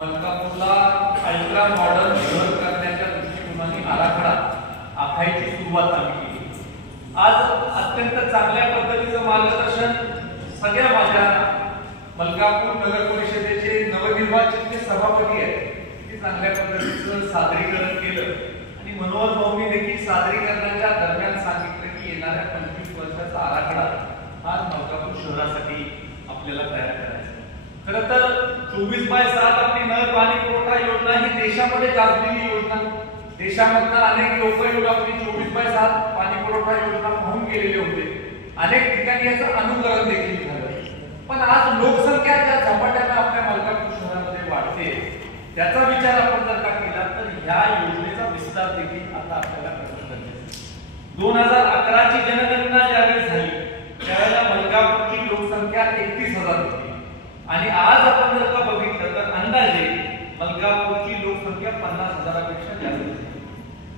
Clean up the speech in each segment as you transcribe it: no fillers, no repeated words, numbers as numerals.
मलकापूरला ultra modern शहर करण्याच्या दृष्टिकोनाने आराखडा आखायची सुरुवात आम्ही केली. आज अत्यंत चांगल्या पद्धतीचं मार्गदर्शन सगळ्या माझ्या मलकापूर नगर परिषदेचे नवनिर्वाचित जे सभापती आहेत ते चांगल्या पद्धतीचं सादरीकरण केलं आणि मनोहर भाऊंनी देखील सादरीकरणाच्या दरम्यान सांगितलं की येणाऱ्या 25 वर्षाचा आराखडा हा मलकापूर शहरासाठी आपल्याला तयार करायचा. खरं तर 24/7 आपली नळ पाणी पुरवठा योजना ही देशामध्ये गाजलेली योजना. देशामधनं अनेक लोक येऊन आपली 24/7 पाणी पुरवठा योजना पाहून गेलेले होते. अनेक ठिकाणी याचं अनुकरण देखील झालं. पण आज लोकसंख्या ज्या झपाट्याने आपल्या मलकापूर शहरामध्ये वाढते त्याचा विचार आपण जर का केला तर ह्या योजनेचा विस्तार देखील आता आपल्याला करणं गरजेचं आहे. 2011 ची जनगणना ज्यावेळेस झाली त्यावेळेला मलकापूरची लोकसंख्या 31,000 होती आणि आज आपण जर का बघितलं तर अंदाजे मलकापूरची लोकसंख्या 50,000पेक्षा जास्त आहे.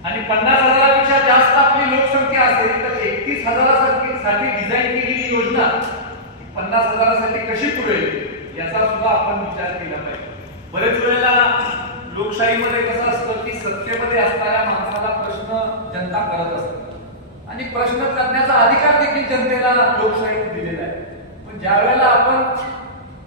आणि 50,000पेक्षा जास्त आपली लोकसंख्या असेल तर 31,000साठी डिझाईन केलेली योजना 50,000साठी कशी पुरेल याचा सुद्धा आपण विचार केला पाहिजे. बरेच वेळेला लोकशाहीमध्ये कसं असतं की सत्तेमध्ये असणाऱ्या माणसाला प्रश्न जनता करत असते आणि प्रश्न करण्याचा अधिकार देखील जनतेला लोकशाहीत दिलेला आहे. पण ज्या वेळेला आपण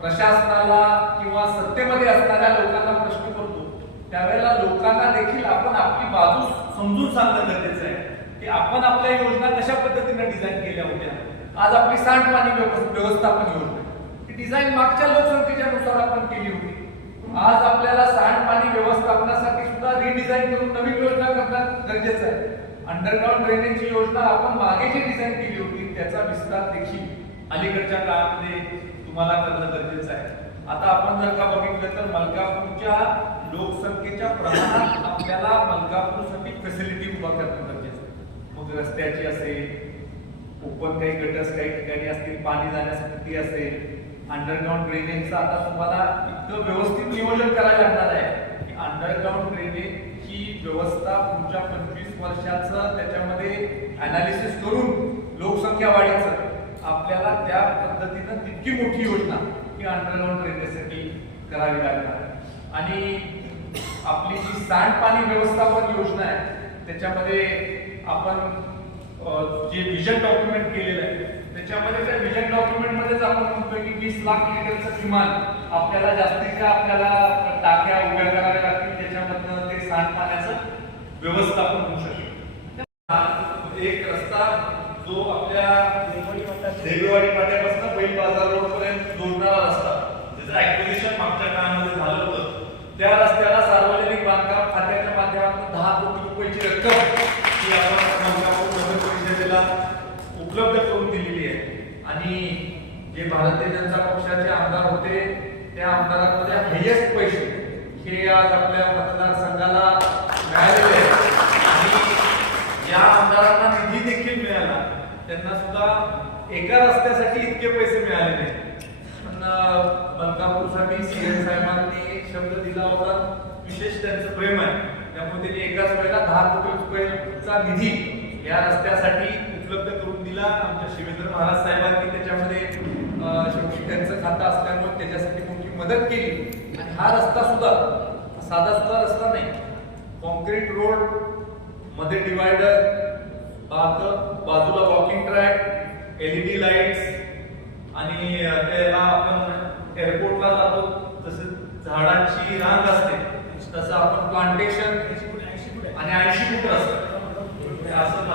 प्रशासनाला किंवा सत्तेमध्ये असणाऱ्या लोकांना प्रश्न करतो त्यावेळेला लोकांना देखील आपण आपली बाजू समजून सांगणं गरजेचं आहे की आपण आपल्या योजना कशा पद्धतीने डिझाईन केल्या होत्या. आज आपली सांडपाणी व्यवस्थापन योजना ही डिझाईन मागच्या लोकसंख्येच्या नुसार आपण केली होती. आज आपल्याला सांडपाणी व्यवस्थापनासाठी सुद्धा रिडिझाईन करून नवीन योजना करणं गरजेचं आहे. अंडरग्राउंड ड्रेनेजची योजना आपण मागे जी डिझाईन केली होती त्याचा विस्तार देखील अलीकडच्या काळामध्ये तुम्हाला करणं गरजेचं आहे. आता आपण जर का बघितलं तर मलकापूरच्या लोकसंख्येच्या प्रमाणात आपल्याला मलकापूरसाठी फॅसिलिटी उभा करणं गरजेचं आहे. मग रस्त्याची असेल, ओपन काही गटर्स काही ठिकाणी असतील, पाणी जाण्यासाठी ती असेल, अंडरग्राउंड ड्रेनेजचं आता तुम्हाला इतकं व्यवस्थित नियोजन करायला लागणार आहे की अंडरग्राउंड ड्रेनेजची व्यवस्था पुढच्या 25 वर्षाचं त्याच्यामध्ये अनालिसिस करून लोकसंख्या वाढीचं आपल्याला त्या पद्धतीनं तितकी मोठी योजना ही अंडरग्राउंड ड्रेनेजसाठी करावी लागणार. आणि आपली जी सांडपाणी व्यवस्थापन योजना आहे त्याच्यामध्ये आपण जे विजन डॉक्युमेंट केलेलं आहे त्याच्यामध्ये त्या विजन डॉक्युमेंट मध्येच आपण म्हणतोय की 20 लाख लिटरचं किमान आपल्याला जास्तीच्या आपल्याला टाक्या उभ्या कराव्या लागतील ज्याच्यामधनं ते सांडपाण्याचं व्यवस्थापन होऊ शकेल. एक रस्ता जो आपल्या देगवाडी फाट्यापासून बैल बाजार रोड पर्यंत जोडणारा रस्ता ज्याचं ऍक्विजिशन मागच्या काळामध्ये झालं होतं त्या रस्त्याला सार्वजनिक बांधकाम खात्याच्या माध्यमातून 10 कोटी रुपयाची रक्कम ही आपण मलकापूर नगर परिषदेला उपलब्ध करून दिलेली आहे. आणि जे भारतीय जनता पक्षाचे आमदार होते त्या आमदारांमध्ये हायेस्ट पैसे हे आज आपल्या मतदारसंघाला मिळालेले आहेत. आणि या आमदारांना निधी देखील मिळाला त्यांना सुद्धा एका रस्त्यासाठी इतके पैसे मिळाले नाहीत. पण मलकापूरसाठी सीएम साहेबांनी शब्द दिला होता, विशेष त्यांचं प्रेम आहे त्यामुळे त्यांनी एकाच वेळेला 10 कोटी रुपयाचा निधी या रस्त्यासाठी उपलब्ध करून दिला. आमच्या शिवेंद्र महाराज साहेबांनी त्याच्यामध्ये शेवटी त्यांचं खातं असल्यामुळे त्याच्यासाठी मोठी मदत केली. आणि हा रस्ता सुद्धा साधा सुद्धा रस्ता नाही, कॉन्क्रीट रोड मध्ये डिवायडर, बाजूला वॉकिंग ट्रॅक, LED लाईट्स आणि त्याला आपण एअरपोर्टला जातो तसं झाडांची रांग असते तसं आपण प्लांटेशन आणि 80 फूट असतं असं